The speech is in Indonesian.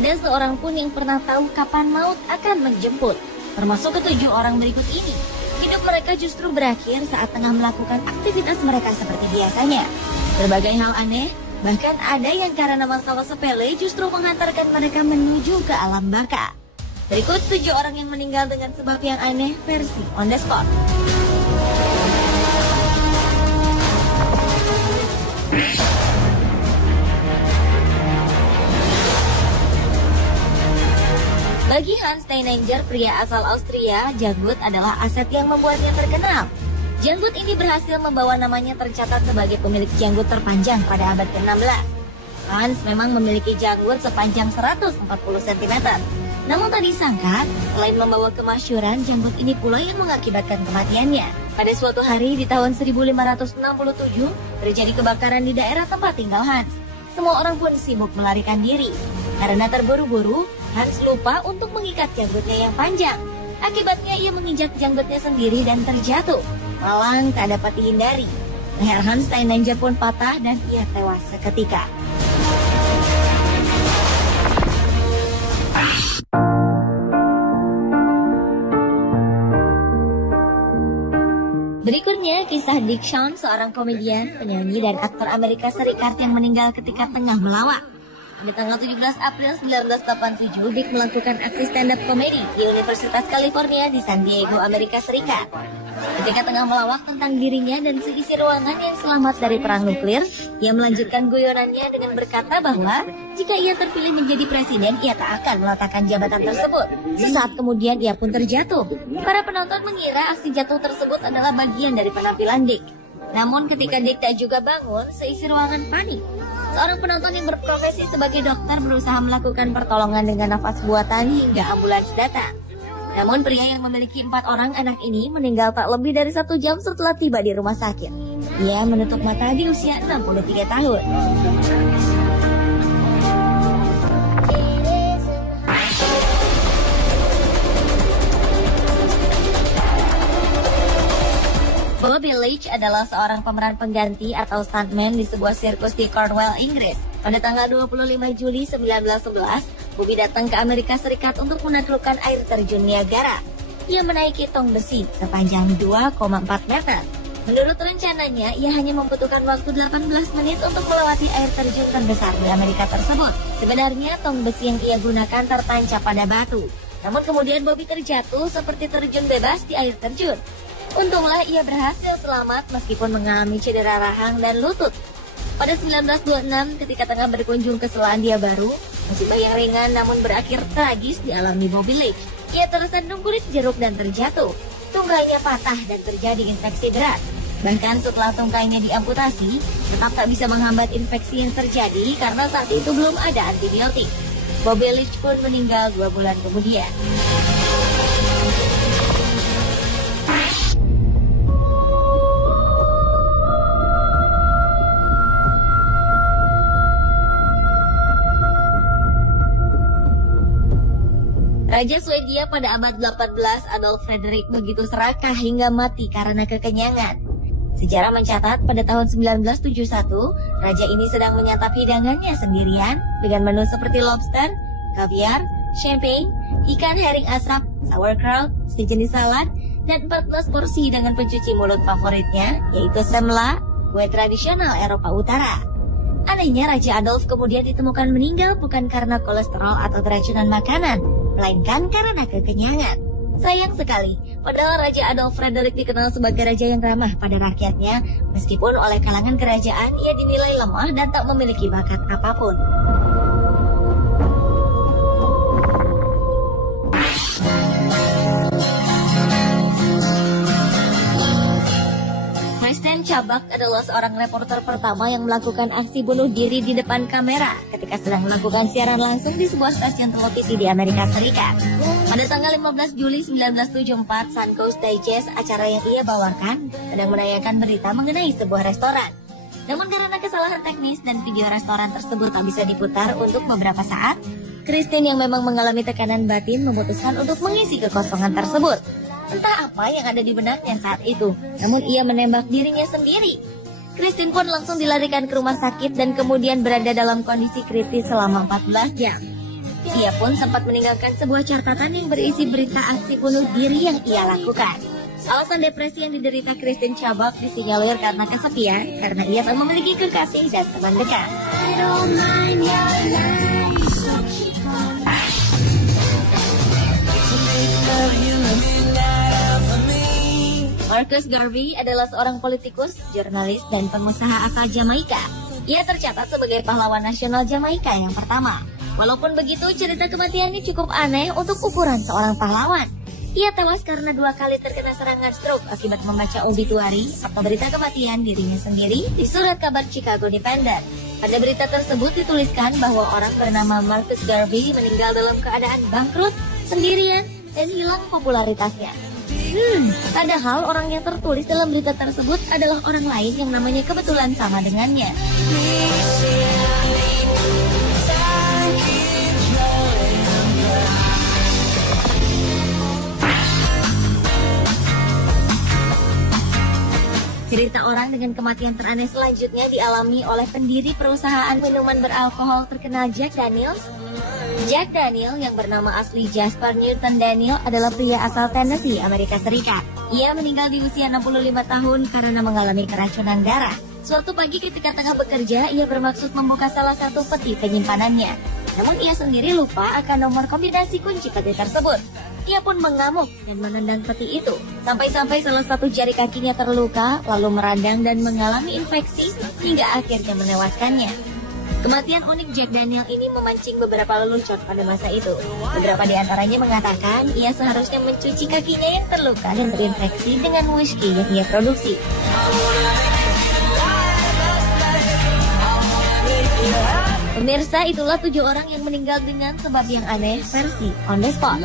ada seorang pun yang pernah tahu kapan maut akan menjemput, termasuk ketujuh orang berikut ini. Hidup mereka justru berakhir saat tengah melakukan aktivitas mereka seperti biasanya. Berbagai hal aneh, bahkan ada yang karena masalah sepele justru mengantarkan mereka menuju ke alam baka. Berikut 7 orang yang meninggal dengan sebab yang aneh versi On The Spot. Bagi Hans Steininger, pria asal Austria, janggut adalah aset yang membuatnya terkenal. Janggut ini berhasil membawa namanya tercatat sebagai pemilik janggut terpanjang pada abad ke-16. Hans memang memiliki janggut sepanjang 140 cm. Namun tak disangka, selain membawa kemasyhuran, janggut ini pula yang mengakibatkan kematiannya. Pada suatu hari di tahun 1567, terjadi kebakaran di daerah tempat tinggal Hans. Semua orang pun sibuk melarikan diri. Karena terburu-buru, Hans lupa untuk mengikat janggutnya yang panjang. Akibatnya ia menginjak janggutnya sendiri dan terjatuh. Malang tak dapat dihindari. Leher Hans Steininger pun patah dan ia tewas seketika. Berikutnya, kisah Dick Shawn, seorang komedian, penyanyi, dan aktor Amerika Serikat yang meninggal ketika tengah melawak. Pada tanggal 17 April 1987, Dick melakukan aksi stand-up komedi di Universitas California di San Diego, Amerika Serikat. Ketika tengah melawak tentang dirinya dan seisi ruangan yang selamat dari perang nuklir, ia melanjutkan guyonannya dengan berkata bahwa jika ia terpilih menjadi presiden, ia tak akan meletakkan jabatan tersebut. Sesaat kemudian ia pun terjatuh. Para penonton mengira aksi jatuh tersebut adalah bagian dari penampilan Dick. Namun ketika Dick tak juga bangun, seisi ruangan panik. Seorang penonton yang berprofesi sebagai dokter berusaha melakukan pertolongan dengan nafas buatan hingga ambulans datang. Namun pria yang memiliki 4 orang anak ini meninggal tak lebih dari 1 jam setelah tiba di rumah sakit. Ia menutup mata di usia 63 tahun. Bobby Leach adalah seorang pemeran pengganti atau stuntman di sebuah sirkus di Cornwall, Inggris. Pada tanggal 25 Juli 1911, Bobby datang ke Amerika Serikat untuk menaklukkan air terjun Niagara. Ia menaiki tong besi sepanjang 2,4 meter. Menurut rencananya, ia hanya membutuhkan waktu 18 menit untuk melewati air terjun terbesar di Amerika tersebut. Sebenarnya, tong besi yang ia gunakan tertancap pada batu. Namun kemudian Bobby terjatuh seperti terjun bebas di air terjun. Untunglah ia berhasil selamat meskipun mengalami cedera rahang dan lutut. Pada 1926 ketika tengah berkunjung ke Selandia Baru, musibah yang ringan namun berakhir tragis dialami Bobby Leach. Ia tersandung kulit jeruk dan terjatuh. Tunggainya patah dan terjadi infeksi berat. Bahkan setelah tungkainya diamputasi, tetap tak bisa menghambat infeksi yang terjadi karena saat itu belum ada antibiotik. Bobby Leach pun meninggal 2 bulan kemudian. Raja Swedia pada abad 18, Adolf Fredrik begitu serakah hingga mati karena kekenyangan. Sejarah mencatat pada tahun 1971, raja ini sedang menyantap hidangannya sendirian dengan menu seperti lobster, kaviar, champagne, ikan herring asap, sauerkraut, sejenis salad, dan 14 porsi dengan pencuci mulut favoritnya, yaitu semla, kue tradisional Eropa Utara. Anehnya, Raja Adolf kemudian ditemukan meninggal bukan karena kolesterol atau keracunan makanan, melainkan karena kekenyangan. Sayang sekali, padahal Raja Adolf Fredrik dikenal sebagai raja yang ramah pada rakyatnya, meskipun oleh kalangan kerajaan ia dinilai lemah dan tak memiliki bakat apapun. Kristen Chabak adalah seorang reporter pertama yang melakukan aksi bunuh diri di depan kamera ketika sedang melakukan siaran langsung di sebuah stasiun televisi di Amerika Serikat. Pada tanggal 15 Juli 1974, Suncoast Digest, acara yang ia bawakan, sedang menayangkan berita mengenai sebuah restoran. Namun karena kesalahan teknis dan video restoran tersebut tak bisa diputar untuk beberapa saat, Kristen yang memang mengalami tekanan batin memutuskan untuk mengisi kekosongan tersebut. Entah apa yang ada di benaknya saat itu, namun ia menembak dirinya sendiri. Kristen pun langsung dilarikan ke rumah sakit dan kemudian berada dalam kondisi kritis selama 14 jam. Ia pun sempat meninggalkan sebuah catatan yang berisi berita aksi bunuh diri yang ia lakukan. Alasan depresi yang diderita Kristen Chabak disinyalir karena kesepian, karena ia tak memiliki kekasih dan teman dekat. Marcus Garvey adalah seorang politikus, jurnalis, dan pengusaha asal Jamaika. Ia tercatat sebagai pahlawan nasional Jamaika yang pertama. Walaupun begitu, cerita kematiannya cukup aneh untuk ukuran seorang pahlawan. Ia tewas karena 2 kali terkena serangan stroke akibat membaca obituari atau berita kematian dirinya sendiri di surat kabar Chicago Independent. Pada berita tersebut dituliskan bahwa orang bernama Marcus Garvey meninggal dalam keadaan bangkrut, sendirian, dan hilang popularitasnya. Padahal orang yang tertulis dalam berita tersebut adalah orang lain yang namanya kebetulan sama dengannya. Cerita orang dengan kematian teraneh selanjutnya dialami oleh pendiri perusahaan minuman beralkohol terkenal Jack Daniels. Jack Daniel yang bernama asli Jasper Newton Daniel adalah pria asal Tennessee, Amerika Serikat. Ia meninggal di usia 65 tahun karena mengalami keracunan darah. Suatu pagi ketika tengah bekerja, ia bermaksud membuka salah satu peti penyimpanannya. Namun ia sendiri lupa akan nomor kombinasi kunci peti tersebut. Ia pun mengamuk dan menendang peti itu. Sampai-sampai salah satu jari kakinya terluka, lalu meradang dan mengalami infeksi hingga akhirnya menewaskannya. Kematian unik Jack Daniel ini memancing beberapa lelucon pada masa itu. Beberapa di antaranya mengatakan ia seharusnya mencuci kakinya yang terluka dan terinfeksi dengan whisky yang ia produksi. Pemirsa, itulah 7 orang yang meninggal dengan sebab yang aneh versi On The Spot.